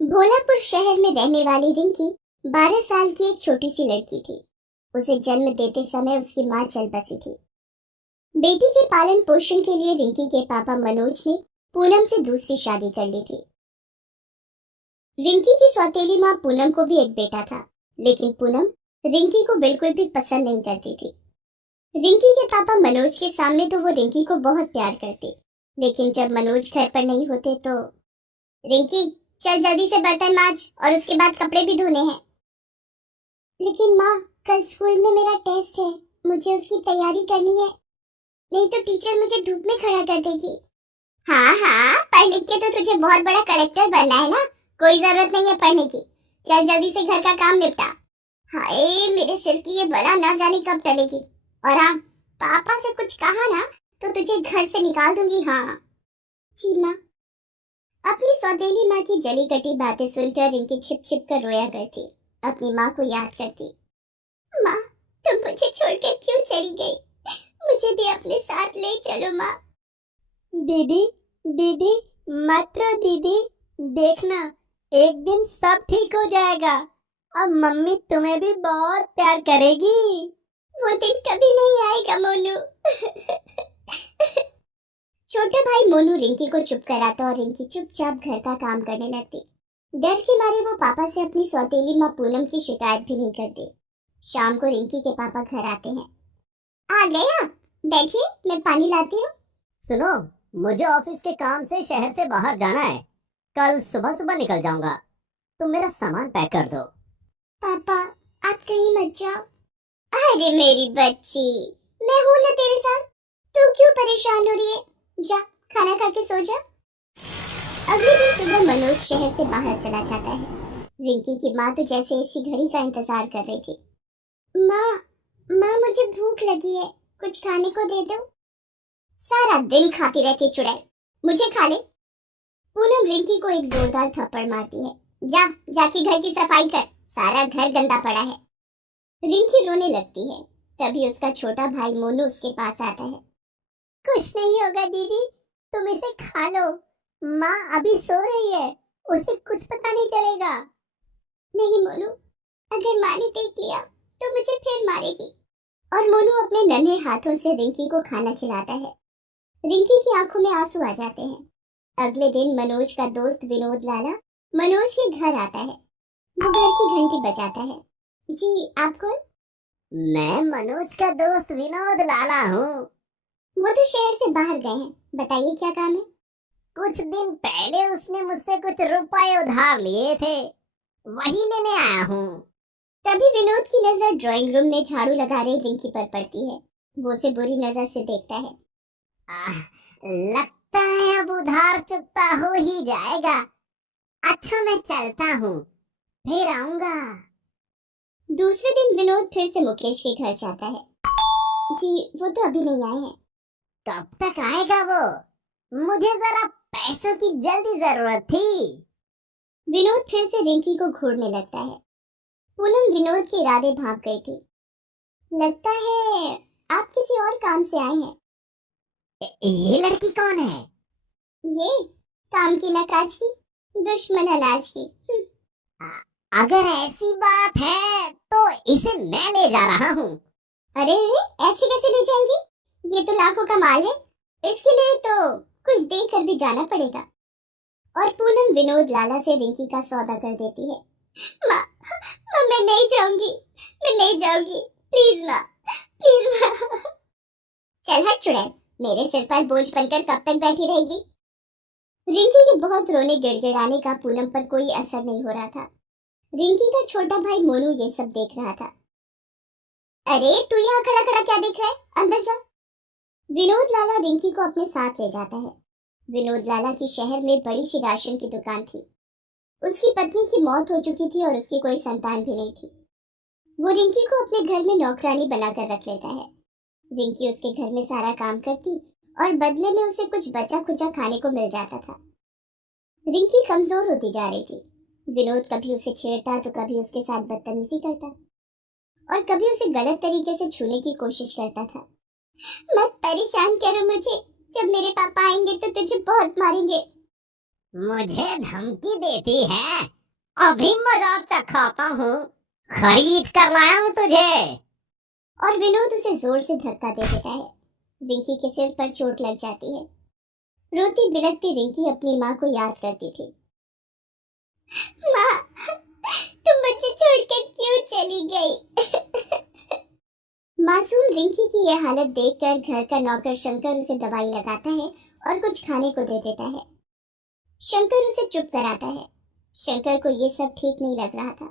भोलापुर शहर में रहने वाली रिंकी 12 साल की एक छोटी सी लड़की थी। उसे जन्म देते समय उसकी माँ चल बसी थी। बेटी के पालन पोषण के लिए रिंकी के पापा मनोज ने पूनम से दूसरी शादी कर ली थी। रिंकी की सौतेली माँ पूनम को भी एक बेटा था, लेकिन पूनम रिंकी को बिल्कुल भी पसंद नहीं करती थी। रिंकी के पापा मनोज के सामने तो वो रिंकी को बहुत प्यार करते, लेकिन जब मनोज घर पर नहीं होते तो रिंकी, चल जल्दी से बर्तन मांज और उसके बाद कपड़े भी धोने हैं। लेकिन माँ, कल स्कूल में मेरा टेस्ट है, मुझे उसकी तैयारी करनी है, नहीं तो टीचर मुझे धूप में खड़ा कर देगी। हाँ हाँ, पढ़ लिख के तो तुझे बहुत बड़ा कलेक्टर बनना है ना, कोई जरूरत नहीं है पढ़ने की। चल जल्दी से घर का काम निपटा। हाय, मेरे सिर की ये बला ना जाने कब टलेगी। और हाँ, पापा से कुछ कहा ना तो तुझे घर से निकाल दूंगी। हाँ जी माँ। अपनी सौतेली माँ की जली कटी बातें सुनकर रिंकी छिप छिप कर रोया करती, अपनी माँ को याद करती। माँ, तुम मुझे छोड़कर क्यों चली गई? मुझे भी अपने साथ ले चलो माँ। दीदी, दीदी, मत रो दीदी। देखना, एक दिन सब ठीक हो जाएगा। अब मम्मी तुम्हें भी बहुत प्यार करेगी। वो दिन कभी नहीं आएगा मोनू। छोटा भाई मोनू रिंकी को चुप कराता और रिंकी चुपचाप घर का काम करने लगती। डर के मारे वो पापा से अपनी सौतेली माँ पूनम की शिकायत भी नहीं करती। शाम को रिंकी के पापा घर आते हैं। आ गए आप? बैठिए, मैं पानी लाती हूँ। सुनो, मुझे ऑफिस के काम से शहर से बाहर जाना है। कल सुबह सुबह निकल जाऊंगा। तुम मेरा सामान पैक कर दो। पापा, आप कहीं मत जाओ। अरे मेरी बच्ची, मैं हूं ना तेरे साथ, तू क्यों परेशान हो रही है? जा, खाना खा के सो जा। अगले दिन सुबह मनोज शहर से बाहर चला जाता है। रिंकी की माँ तो जैसे इसी घड़ी का इंतजार कर रही थी। माँ, माँ मुझे भूख लगी है, कुछ खाने को दे दो। सारा दिन खाती रहती चुड़ैल, मुझे खा ले। पूनम रिंकी को एक जोरदार थप्पड़ मारती है। जा, जाके घर की सफाई कर, सारा घर गंदा पड़ा है। रिंकी रोने लगती है। तभी उसका छोटा भाई मोनू उसके पास आता है। कुछ नहीं होगा दीदी, तुम इसे खा लो, माँ अभी सो रही है, उसे कुछ पता नहीं चलेगा। नहीं मोनू, अगर माँ ने देख लिया तो मुझे फिर मारेगी। और मोनू अपने नन्हे हाथों से रिंकी को खाना खिलाता है। रिंकी की आंखों में आंसू आ जाते हैं। अगले दिन मनोज का दोस्त विनोद लाला मनोज के घर आता है। वो घर की घंटी बजाता है। जी, आप कौन? मैं मनोज का दोस्त विनोद लाला हूँ। वो तो शहर से बाहर गए हैं, बताइए क्या काम है? कुछ दिन पहले उसने मुझसे कुछ रुपए उधार लिए थे, वही लेने आया हूँ। तभी विनोद की नजर ड्राइंग रूम में झाड़ू लगा रही रिंकी पर पड़ती है। वो उसे बुरी नजर से देखता है। लगता है अब उधार चुकता हो ही जाएगा। अच्छा, मैं चलता हूँ, फिर आऊंगा। दूसरे दिन विनोद फिर से मुकेश के घर जाता है। जी, वो तो अभी नहीं आए हैं। कब तक आएगा वो? मुझे जरा पैसों की जल्दी जरूरत थी। विनोद फिर से रिंकी को घूरने लगता है। पूनम विनोद के इरादे भाग गई थी। लगता है आप किसी और काम से आए हैं। ये लड़की कौन है? ये काम की न काज की, दुश्मन अनाज की। अगर ऐसी बात है तो इसे मैं ले जा रहा हूँ। अरे, ऐसे कैसे ले जाएंगी? ये तो लाखों का माल है, इसके लिए तो कुछ देकर भी जाना पड़ेगा। और पूनम विनोद लाला से रिंकी का सौदा कर देती है। माँ, माँ मैं नहीं जाऊंगी, मैं नहीं जाऊंगी, प्लीज माँ, प्लीज माँ। चल हट चुड़ैल, मेरे सिर पर बोझ बनकर कब तक बैठी रहेगी? रिंकी के बहुत रोने गिड़गिड़ाने का पूनम पर कोई असर नहीं हो रहा था। रिंकी का छोटा भाई मोनू ये सब देख रहा था। अरे तू यहाँ खड़ा खड़ा क्या देख रहा है, अंदर जा। विनोद लाला रिंकी को अपने साथ ले जाता है। विनोद लाला की शहर में बड़ी सी राशन की दुकान थी। उसकी पत्नी की मौत हो चुकी थी और उसकी कोई संतान भी नहीं थी। वो रिंकी को अपने घर में नौकरानी बनाकर रख लेता है। रिंकी उसके घर में सारा काम करती और बदले में उसे कुछ बचा खुचा खाने को मिल जाता था। रिंकी कमजोर होती जा रही थी। विनोद कभी उसे छेड़ता तो कभी उसके साथ बदतमीजी करता और कभी उसे गलत तरीके से छूने की कोशिश करता था। मत परेशान करो मुझे, जब मेरे पापा आएंगे तो तुझे बहुत मारेंगे। मुझे धमकी देती है? अभी मजाक चखाता हूँ, खरीद कर लाया हूँ तुझे। और विनोद उसे जोर से धक्का दे देता है। रिंकी के सिर पर चोट लग जाती है। रोती बिलखती रिंकी अपनी माँ को याद करती थी। माँ, तुम मुझे छोड़कर क्यों चली गई? मासूम रिंकी की यह हालत देखकर घर का नौकर शंकर उसे दवाई लगाता है और कुछ खाने को दे देता है। शंकर उसे चुप कराता है। शंकर को ये सब ठीक नहीं लग रहा था,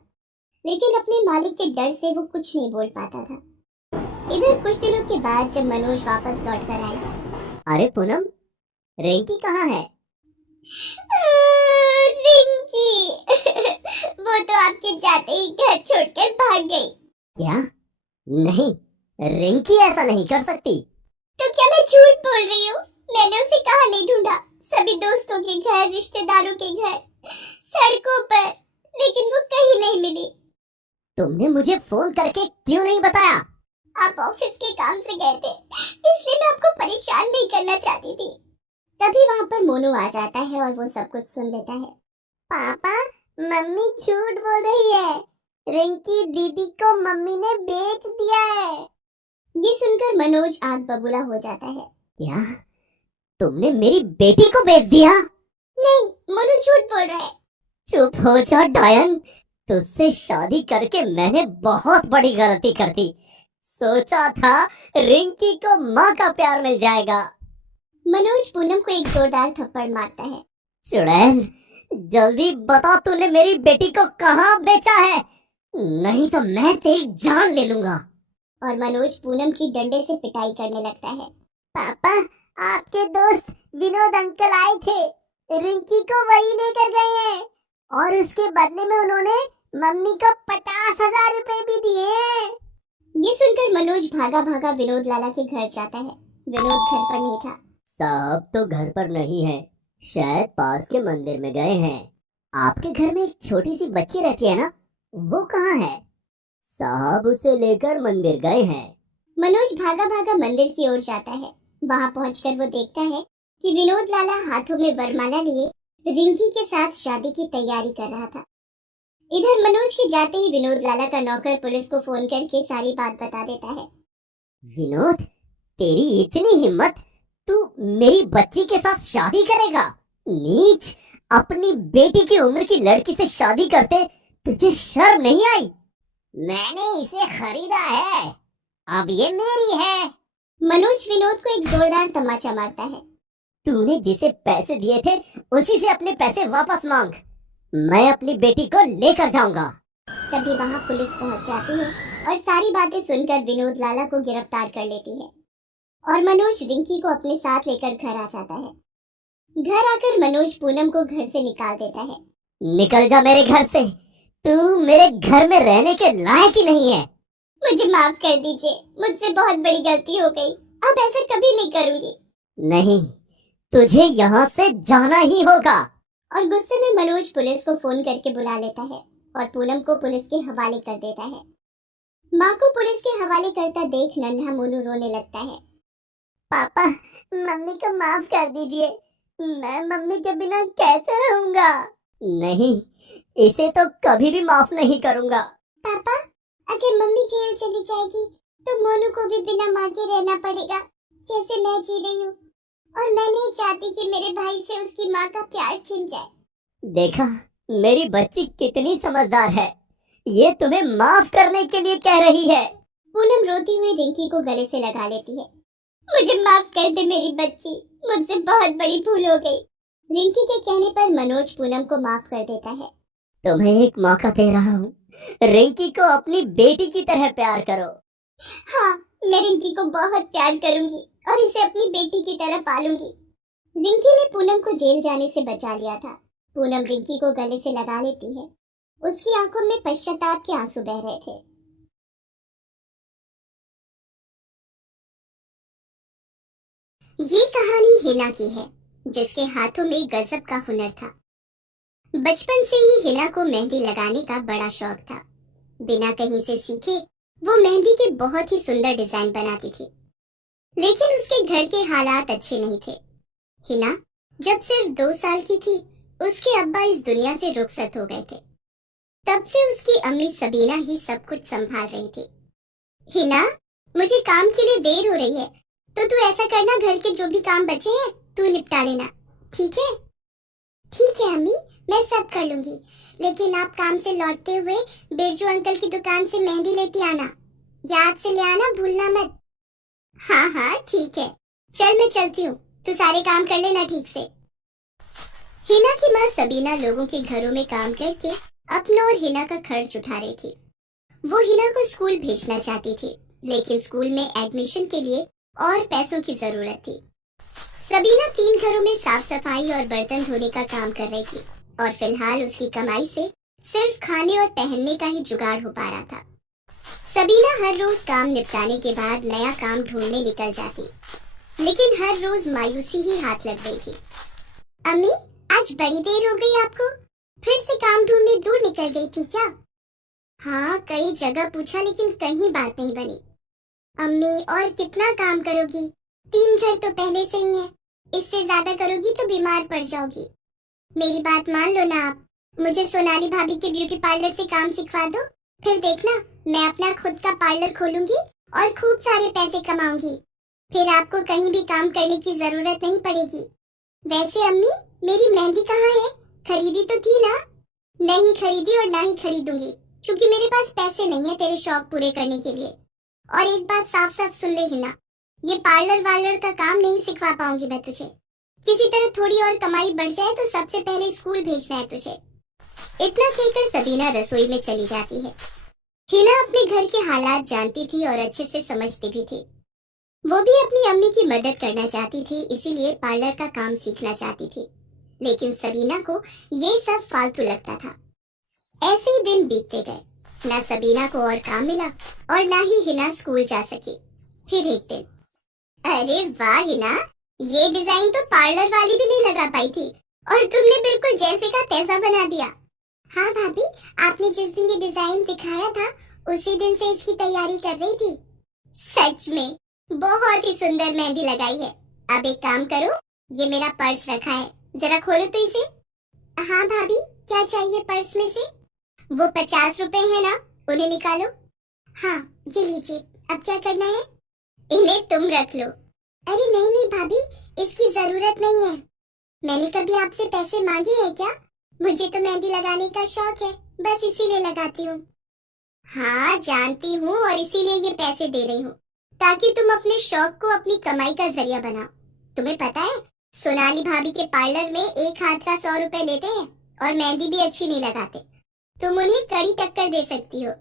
लेकिन अपने मालिक के डर से वो कुछ नहीं बोल पाता था। इधर कुछ दिनों के बाद जब मनोज वापस लौट कर आया। अरे पूनम, रिंकी कहाँ है? रिंकी वो तो आपके जाते ही घर छोड़कर भाग गई। क्या? नहीं, रिंकी ऐसा नहीं कर सकती। तो क्या मैं झूठ बोल रही हूँ? मैंने उसे कहाँ नहीं ढूंढा, सभी दोस्तों के घर, रिश्तेदारों के घर, सड़कों पर, लेकिन वो कहीं नहीं मिली। तुमने मुझे फोन करके क्यों नहीं बताया? आप ऑफिस के काम से गए थे, इसलिए मैं आपको परेशान नहीं करना चाहती थी। तभी वहाँ पर मोनू आ जाता है और वो सब कुछ सुन लेता है। पापा, मम्मी झूठ बोल रही है, रिंकी दीदी को मम्मी ने बेच दिया है। ये सुनकर मनोज आग बबूला हो जाता है। क्या? तुमने मेरी बेटी को बेच दिया? नहीं, मोनू झूठ बोल रहा है। चुप हो जा डायन, तुझसे शादी करके मैंने बहुत बड़ी गलती कर दी। सोचा था रिंकी को माँ का प्यार मिल जाएगा। मनोज पूनम को एक जोरदार थप्पड़ मारता है। चुड़ैल, जल्दी बता तूने मेरी बेटी को कहाँ बेचा है, नहीं तो मैं तेरी जान ले लूंगा। और मनोज पूनम की डंडे से पिटाई करने लगता है। पापा, आपके दोस्त विनोद अंकल आए थे, रिंकी को वही लेकर गए हैं और उसके बदले में उन्होंने मम्मी को 50,000 रुपए भी दिए हैं। ये सुनकर मनोज भागा भागा विनोद लाला के घर जाता है। विनोद घर पर नहीं था। साहब तो घर पर नहीं है, शायद पास के मंदिर में गए हैं। आपके घर में एक छोटी सी बच्ची रहती है ना, वो कहाँ है? साहब उसे लेकर मंदिर गए हैं। मनोज भागा भागा मंदिर की ओर जाता है। वहाँ पहुंचकर वो देखता है कि विनोद लाला हाथों में वरमाला लिए रिंकी के साथ शादी की तैयारी कर रहा था। इधर मनोज के जाते ही विनोद लाला का नौकर पुलिस को फोन करके सारी बात बता देता है। विनोद, तेरी इतनी हिम्मत, तू मेरी बच्ची के साथ शादी करेगा? नीच, अपनी बेटी की उम्र की लड़की से शादी करते तुझे शर्म नहीं आई? मैंने इसे खरीदा है, अब ये मेरी है। मनोज विनोद को एक जोरदार तमाचा मारता है। तूने जिसे पैसे दिए थे उसी से अपने पैसे वापस मांग, मैं अपनी बेटी को लेकर जाऊंगा। तभी वहाँ पुलिस पहुँच जाती है और सारी बातें सुनकर विनोद लाला को गिरफ्तार कर लेती है और मनोज रिंकी को अपने साथ लेकर घर आ जाता है। घर आकर मनोज पूनम को घर से निकाल देता है। निकल जा मेरे घर से, तू मेरे घर में रहने के लायक ही नहीं है। मुझे माफ कर दीजिए, मुझसे बहुत बड़ी गलती हो गई, अब ऐसा कभी नहीं करूंगी। नहीं, तुझे यहाँ से जाना ही होगा। और गुस्से में मनोज पुलिस को फोन करके बुला लेता है और पूनम को पुलिस के हवाले कर देता है। माँ को पुलिस के हवाले करता देख नन्हा मोनू रोने लगता है। पापा, मम्मी को माफ कर दीजिए, मैं मम्मी के बिना कैसे रहूंगा? नहीं, इसे तो कभी भी माफ नहीं करूंगा। पापा, अगर मम्मी जेल चली जाएगी तो मोनू को भी बिना माँ के रहना पड़ेगा, जैसे मैं जी रही हूँ, और मैं नहीं चाहती कि मेरे भाई से उसकी माँ का प्यार छिन जाए। देखा, मेरी बच्ची कितनी समझदार है, ये तुम्हें माफ करने के लिए कह रही है। पूनम रोती हुई रिंकी को गले से लगा लेती है। मुझे माफ कर दे मेरी बच्ची, मुझसे बहुत बड़ी भूल हो गई। रिंकी के कहने पर मनोज पूनम को माफ कर देता है। तुम्हें एक मौका दे रहा हूँ, रिंकी को अपनी बेटी की तरह प्यार करो। हाँ, मैं रिंकी को बहुत प्यार करूंगी और इसे अपनी बेटी की तरह पालूंगी। रिंकी ने पूनम को जेल जाने से बचा लिया था। पूनम रिंकी को गले से लगा लेती है। उसकी आंखों में पश्चाताप के आंसू बह रहे थे। ये कहानी हिना की है, जिसके हाथों में गजब का हुनर था। बचपन से ही हिना को मेहंदी लगाने का बड़ा शौक था। बिना कहीं से सीखे वो मेहंदी के बहुत ही सुंदर डिजाइन बनाती थी, लेकिन उसके घर के हालात अच्छे नहीं थे। हिना जब सिर्फ 2 साल की थी उसके अब्बा इस दुनिया से रुखसत हो गए थे। तब से उसकी अम्मी सबीना ही सब कुछ संभाल रही थी। हिना, मुझे काम के लिए देर हो रही है, तो तू ऐसा करना, घर के जो भी काम बचे हैं तू निपटा लेना, ठीक है? ठीक है अम्मी, मैं सब कर लूंगी, लेकिन आप काम से लौटते हुए बिरजू अंकल की दुकान से मेहंदी लेती आना, याद से ले आना, भूलना मत। हाँ हाँ ठीक है, चल मैं चलती हूँ, तू सारे काम कर लेना ठीक से। हिना की माँ सबीना लोगों के घरों में काम करके अपना और हिना का खर्च उठा रही थी। वो हिना को स्कूल भेजना चाहती थी, लेकिन स्कूल में एडमिशन के लिए और पैसों की जरूरत थी। सबीना 3 घरों में साफ सफाई और बर्तन धोने का काम कर रही थी और फिलहाल उसकी कमाई से सिर्फ खाने और पहनने का ही जुगाड़ हो पा रहा था। सबीना हर रोज काम निपटाने के बाद नया काम ढूंढने निकल जाती, लेकिन हर रोज मायूसी ही हाथ लग गई थी। अम्मी, आज बड़ी देर हो गई आपको, फिर से काम ढूंढने दूर निकल गई थी क्या? हाँ, कई जगह पूछा लेकिन कहीं बात नहीं बनी। अम्मी, और कितना काम करोगी? 3 घर तो पहले से ही हैं, इससे ज्यादा करोगी तो बीमार पड़ जाओगी। मेरी बात मान लो ना आप, मुझे सोनाली भाभी के ब्यूटी पार्लर से काम सिखवा दो, फिर देखना मैं अपना खुद का पार्लर खोलूंगी और खूब सारे पैसे कमाऊंगी, फिर आपको कहीं भी काम करने की जरूरत नहीं पड़ेगी। वैसे अम्मी, मेरी मेहंदी कहाँ है? खरीदी तो थी ना? नहीं खरीदी और ना ही खरीदूंगी, क्योंकि मेरे पास पैसे नहीं है तेरे शौक पूरे करने के लिए। और एक बात साफ साफ सुन ले हिना, ये पार्लर वार्लर का काम नहीं सिखवा पाऊंगी मैं तुझे। किसी तरह थोड़ी और कमाई बढ़ जाए तो सबसे पहले स्कूल भेजना है तुझे। इतना कहकर सबीना रसोई में चली जाती है। हिना अपने घर के हालात जानती थी और अच्छे से समझती भी थी। वो भी अपनी अम्मी की मदद करना चाहती थी, इसीलिए पार्लर का काम सीखना चाहती थी, लेकिन सबीना को ये सब फालतू लगता था। ऐसे ही दिन बीतते गए, ना सबीना को और काम मिला और ना ही हिना स्कूल जा सकी। फिर एक दिन, अरे वाह हिना, ये डिजाइन तो पार्लर वाली भी नहीं लगा पाई थी और तुमने बिल्कुल जैसे का तैसा बना दिया। हाँ भाभी, आपने जिस दिन ये डिजाइन दिखाया था उसी दिन से इसकी तैयारी कर रही थी। सच में बहुत ही सुंदर मेहंदी लगाई है। अब एक काम करो, ये मेरा पर्स रखा है, जरा खोलो तो इसे। हाँ भाभी, क्या चाहिए पर्स में से? वो 50 रुपए है ना, उन्हें निकालो। हाँ, ये लीजिए, अब क्या करना है? इन्हें तुम रख लो। अरे नहीं नहीं भाभी, इसकी जरूरत नहीं है। मैंने कभी आपसे पैसे मांगे हैं क्या? मुझे तो मेहंदी लगाने का शौक है, बस इसीलिए लगाती हूँ। हाँ जानती हूँ, और इसीलिए ये पैसे दे रही हूँ, ताकि तुम अपने शौक को अपनी कमाई का जरिया बनाओ। तुम्हें पता है, सोनाली भाभी के पार्लर में एक हाथ का 100 रुपए लेते हैं और मेहंदी भी अच्छी नहीं लगाते। तुम उन्हें कड़ी टक्कर दे सकती हो।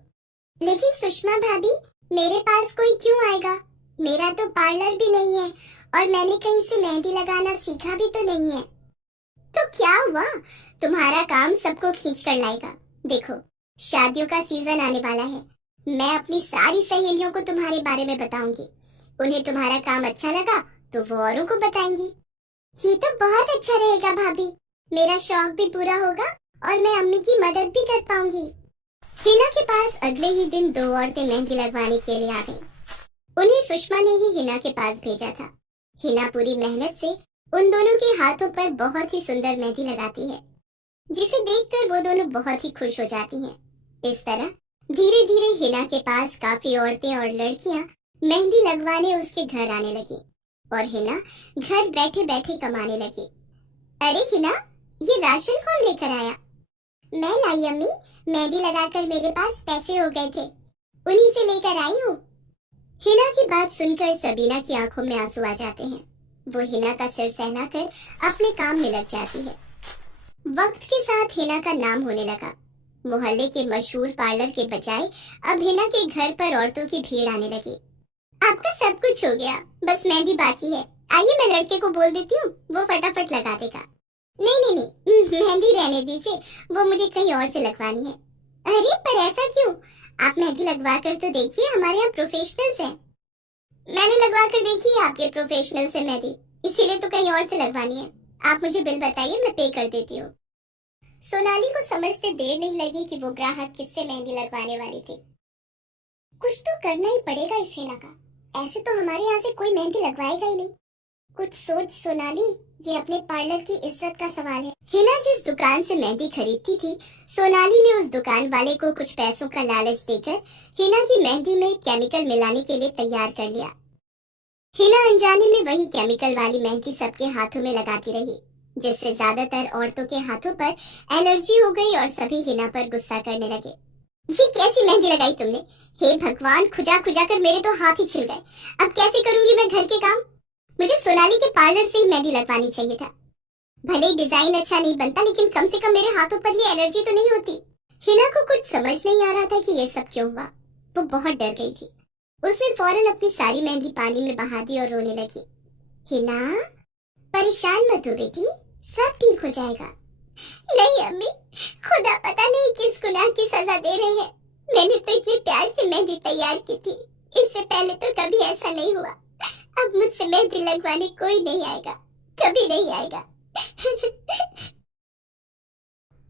लेकिन सुषमा भाभी, मेरे पास कोई क्यों आएगा? मेरा तो पार्लर भी नहीं है और मैंने कहीं से मेहंदी लगाना सीखा भी तो नहीं है। तो क्या हुआ, तुम्हारा काम सबको खींच कर लाएगा। देखो, शादियों का सीजन आने वाला है, मैं अपनी सारी सहेलियों को तुम्हारे बारे में बताऊंगी। उन्हें तुम्हारा काम अच्छा लगा तो वो औरों को बताएंगी। ये तो बहुत अच्छा रहेगा भाभी, मेरा शौक भी पूरा होगा और मैं अम्मी की मदद भी कर पाऊंगी। हिना के पास अगले ही दिन 2 औरतें मेहंदी लगवाने के लिए आ गईं। उन्हें सुषमा ने ही हिना के पास भेजा था। हिना पूरी मेहनत से उन दोनों के हाथों पर बहुत ही सुंदर मेहंदी लगाती है, जिसे देखकर वो दोनों बहुत ही खुश हो जाती हैं। इस तरह धीरे धीरे हिना के पास काफी औरतें और लड़कियां मेहंदी लगवाने उसके घर आने लगी और हिना घर बैठे बैठे कमाने लगी। अरे हिना, ये राशन कौन लेकर आया? मैं लाई अम्मी, मेहंदी लगाकर मेरे पास पैसे हो गए थे, उन्हीं से लेकर आई हूँ। हिना की बात सुनकर सबीना की आंखों में आंसू आ जाते हैं। वो हिना का सिर सहलाकर अपने काम में लग जाती है। वक्त के साथ हिना का नाम होने लगा। मोहल्ले के मशहूर पार्लर के बजाय अब हिना के घर पर औरतों की भीड़ आने लगी। आपका सब कुछ हो गया, बस मेहंदी बाकी है। आइए मैं लड़के को बोल देती हूँ, वो फटाफट लगा देगा। नहीं नहीं नहीं, मेहंदी रहने दीजिए, वो मुझे कहीं और से लगवानी है। अरे पर ऐसा क्यों? आप मेहंदी लगवा कर तो देखिए, हमारे यहाँ प्रोफेशनल्स हैं। मैंने लगवा कर देखी है आपके प्रोफेशनल से मेहंदी, इसीलिए तो कहीं और से लगवानी है। आप मुझे बिल बताइए, मैं पे कर देती हूँ। सोनाली को समझते देर नहीं लगी कि वो ग्राहक किससे मेहंदी लगवाने वाली थी। कुछ तो करना ही पड़ेगा इस हिना का, ऐसे तो हमारे यहाँ से कोई मेहंदी लगवाएगा ही नहीं। कुछ सोच सोनाली, ये अपने पार्लर की इज्जत का सवाल है। हिना जिस दुकान से मेहंदी खरीदती थी, सोनाली ने उस दुकान वाले को कुछ पैसों का लालच देकर हिना की मेहंदी में केमिकल मिलाने के लिए तैयार कर लिया। हिना अनजाने में वही केमिकल वाली मेहंदी सबके हाथों में लगाती रही, जिससे ज्यादातर औरतों के हाथों पर एलर्जी हो गई और सभी हिना पर गुस्सा करने लगे। ये कैसी मेहंदी लगाई तुमने? हे भगवान, खुजा खुजा कर मेरे तो हाथ ही छिल गए। अब कैसे करूंगी मैं घर के काम? मुझे सोनाली के पार्लर से ही मेहंदी लगवानी चाहिए था। भले ही डिजाइन अच्छा नहीं बनता, लेकिन कम से कम मेरे हाथों पर ये एलर्जी तो नहीं होती। हिना को कुछ समझ नहीं आ रहा था कि ये सब क्यों हुआ। वो बहुत डर गई थी। उसने फौरन अपनी सारी मेहंदी पानी में बहा दी और रोने लगी। हिना, परेशान मत हो बेटी, सब ठीक हो जाएगा। नहीं अम्मी, खुदा पता नहीं किस गुनाह की सजा दे रहे हैं। मैंने तो इतने प्यार से मेहंदी तैयार की थी, इससे पहले तो कभी ऐसा नहीं हुआ। अब मुझसे मेहंदी लगवाने कोई नहीं आएगा, कभी नहीं आएगा।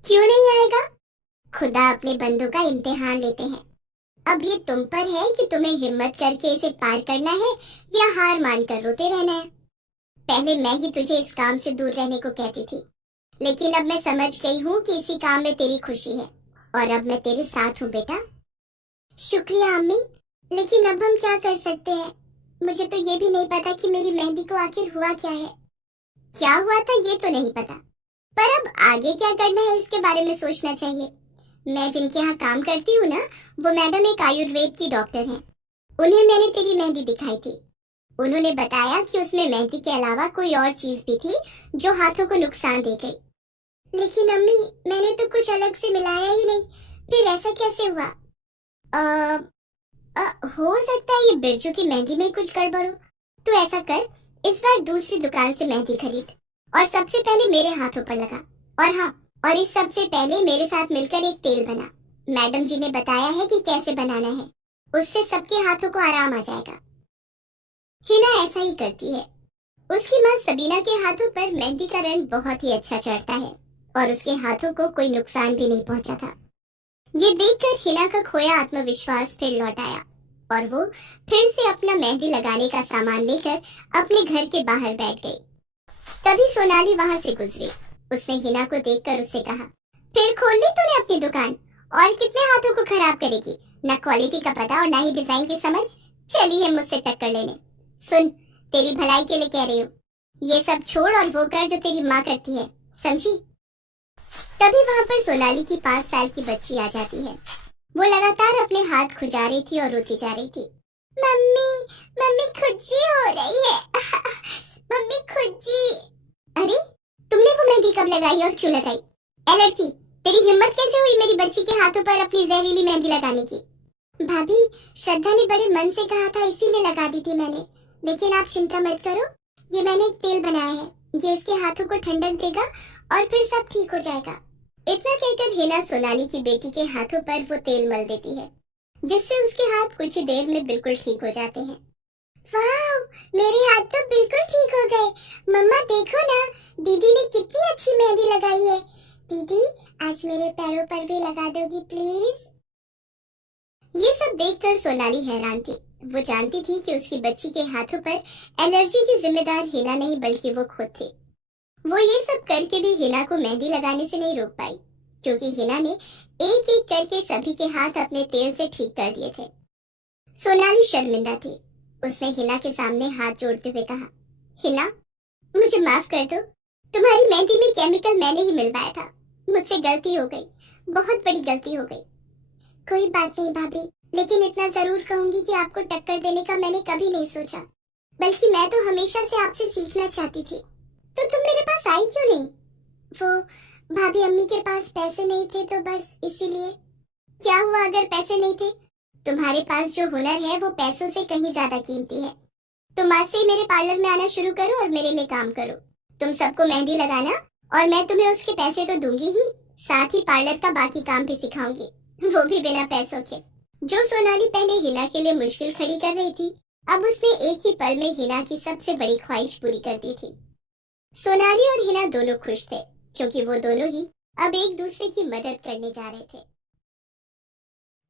क्यों नहीं आएगा? खुदा अपने बंदों का इम्तिहान लेते हैं। अब ये तुम पर है कि तुम्हें हिम्मत करके इसे पार करना है या हार मानकर रोते रहना है। पहले मैं ही तुझे इस काम से दूर रहने को कहती थी, लेकिन अब मैं समझ गई हूँ कि इसी काम में तेरी खुशी है, और अब मैं तेरे साथ हूँ बेटा। शुक्रिया अम्मी, लेकिन अब हम क्या कर सकते हैं? मुझे तो ये भी नहीं पता कि मेरी मेहंदी को आखिर हुआ क्या है। क्या हुआ था ये तो नहीं पता, पर अब आगे क्या करना है इसके बारे में सोचना चाहिए। मैं जिनके यहाँ काम करती हूँ ना, वो मैडम एक आयुर्वेद की डॉक्टर हैं। उन्हें मैंने तेरी मेहंदी दिखाई थी। उन्होंने बताया कि उसमें मेहंदी के अलावा कोई और चीज भी थी जो हाथों को नुकसान दे गई। लेकिन अम्मी, मैंने तो कुछ अलग से मिलाया ही नहीं, फिर ऐसा कैसे हुआ? हो सकता है ये बिरजू की मेहंदी में कुछ गड़बड़ हो। तो ऐसा कर, इस बार दूसरी दुकान से मेहंदी खरीद और सबसे पहले मेरे हाथों पर लगा। और हाँ, और इस सबसे पहले मेरे साथ मिलकर एक तेल बना। मैडम जी ने बताया है कि कैसे बनाना है, उससे सबके हाथों को आराम आ जाएगा। हिना ऐसा ही करती है। उसकी माँ सबीना के हाथों पर मेहंदी का रंग बहुत ही अच्छा चढ़ता है और उसके हाथों को कोई नुकसान भी नहीं पहुंचा था। ये देखकर हिना का खोया आत्मविश्वास फिर लौट आया और वो फिर से अपना मेहंदी लगाने का सामान लेकर अपने घर के बाहर बैठ गई। तभी सोनाली वहां से गुजरी। उसने हिना को देखकर उससे कहा, फिर खोल ली तूने अपनी दुकान, और कितने हाथों को खराब करेगी? ना क्वालिटी का पता और ना ही डिजाइन की समझ, चली है मुझसे टक्कर लेने। सुन, तेरी भलाई के लिए कह रही हूँ, ये सब छोड़ और वो कर जो तेरी माँ करती है, समझी? तभी वहां पर सोनाली की 5 साल की बच्ची आ जाती है। वो लगातार अपने हाथ खुजा रही थी और रोती जा रही थी। मम्मी, मम्मी खुज्जी हो रही है। मम्मी खुज्जी। अरे, तुमने वो मेहंदी कब लगाई और क्यों लगाई? एलर्जी, तेरी हिम्मत कैसे हुई मेरी बच्ची के हाथों पर अपनी जहरीली मेहंदी लगाने की? भाभी, श्रद्धा ने बड़े मन से कहा था, इसीलिए लगा दी थी मैंने। लेकिन आप चिंता मत करो, ये मैंने एक तेल बनाया है, ये इसके हाथों को ठंडक देगा और फिर सब ठीक हो जाएगा। इतना कहकर हिना सोनाली की बेटी के हाथों पर वो तेल मल देती है, जिससे उसके हाथ कुछ ही देर में बिल्कुल ठीक हो जाते हैं। वाह, मेरे हाथ तो बिल्कुल ठीक हो गए। मम्मा देखो ना, दीदी ने कितनी अच्छी मेहंदी लगाई है। दीदी, आज मेरे पैरों पर भी लगा दोगी प्लीज? ये सब देखकर सोनाली हैरान थी। वो जानती थी कि उसकी बच्ची के हाथों पर एलर्जी की जिम्मेदार हिना नहीं बल्कि वो खुद थी। वो ये सब करके भी हिना को मेहंदी लगाने से नहीं रोक पाई, क्योंकि हिना ने एक एक करके सभी के हाथ अपने तेल से ठीक कर दिए थे। सोनाली शर्मिंदा थी। उसने हिना के सामने हाथ जोड़ते हुए कहा, हिना, मुझे माफ कर दो। तुम्हारी मेहंदी में केमिकल मैंने ही मिलवाया था। मुझसे गलती हो गई, बहुत बड़ी गलती हो गई। कोई बात नहीं भाभी, लेकिन इतना जरूर कहूंगी कि आपको टक्कर देने का मैंने कभी नहीं सोचा, बल्कि मैं तो हमेशा से आपसे सीखना चाहती थी। तो तुम मेरे पास आई क्यों नहीं? वो भाभी, अम्मी के पास पैसे नहीं थे तो बस इसीलिए। क्या हुआ अगर पैसे नहीं थे? तुम्हारे पास जो हुनर है वो पैसों से कहीं ज्यादा कीमती है। तुम आज से ही मेरे पार्लर में आना शुरू करो और मेरे लिए काम करो। तुम सबको मेहंदी लगाना और मैं तुम्हें उसके पैसे तो दूंगी ही, साथ ही पार्लर का बाकी काम भी सिखाऊंगी, वो भी बिना पैसों के। जो सोनाली पहले हिना के लिए मुश्किल खड़ी कर रही थी, अब उसने एक ही पल में हिना की सबसे बड़ी ख्वाहिश पूरी कर दी थी। सोनाली और हिना दोनों खुश थे, क्योंकि वो दोनों ही अब एक दूसरे की मदद करने जा रहे थे।